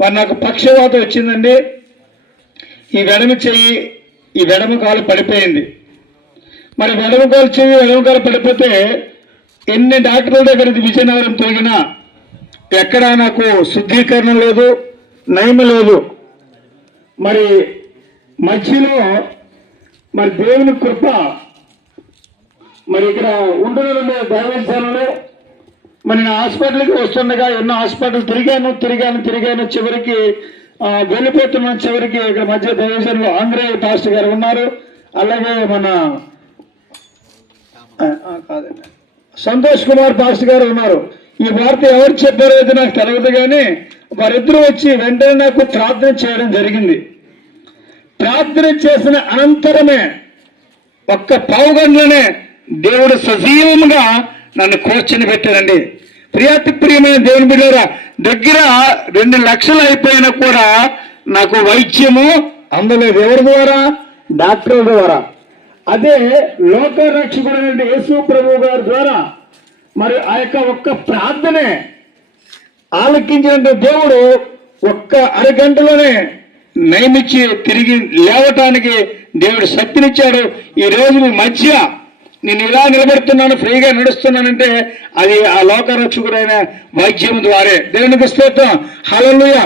వారు నాకు పక్షవాతం వచ్చిందండి. ఈ వెడమ చెయ్యి, ఈ వెడమ కాలు పడిపోయింది. మరి వెడమ కాలు చెయ్యి, వెడమ కాలు పడిపోతే ఎన్ని డాక్టర్ల దగ్గరికి విజయనగరం తిరిగినా ఎక్కడా నాకు శుద్ధీకరణ లేదు, నయం లేదు. మరి మధ్యలో మరి దేవుని కృప, మరి ఇక్కడ ఉంటున్న దైవశాలలో మరి నా హాస్పిటల్కి వస్తుండగా ఎన్నో హాస్పిటల్ తిరిగాను. చివరికి వెళ్ళిపోతున్నాను. చివరికి ఇక్కడ మధ్య దైవశాలలో ఆంధ్రేయ పాస్టర్ గారు ఉన్నారు. అలాగే మన సంతోష్ కుమార్ పాస్టర్ గారు ఉన్నారు. ఈ వార్త ఎవరు చెప్పారో అయితే నాకు తెలియదు, కానీ వారిద్దరూ వచ్చి వెంటనే నాకు ప్రార్థన చేయడం జరిగింది. ప్రార్థన చేసిన అనంతరమే ఒక్క పావుగంటలోనే దేవుడు సజీవంగా నన్ను కూర్చొని పెట్టారండి. ప్రియమైన దేవుని బిడ్డలారా, దగ్గర 2 లక్షలు అయిపోయినా కూడా నాకు వైద్యము అందలేదు. ఎవరి ద్వారా? డాక్టర్ ద్వారా. అదే లోకరక్షకుడైన యేసు ప్రభు గారి ద్వారా మరి ఆ యొక్క ఒక్క ప్రార్థనే ఆలకించిన దేవుడు ఒక్క అరగంటలోనే నయమిచ్చి తిరిగి లేవటానికి దేవుడు శక్తినిచ్చాడు. ఈ రోజు మీ మధ్య నేను ఇలా నిలబడుతున్నాను, ఫ్రీగా నడుస్తున్నానంటే అది ఆ లోకరక్షకుడైన వైద్యం ద్వారే. దేవునికి స్తోత్రం. హల్లెలూయా.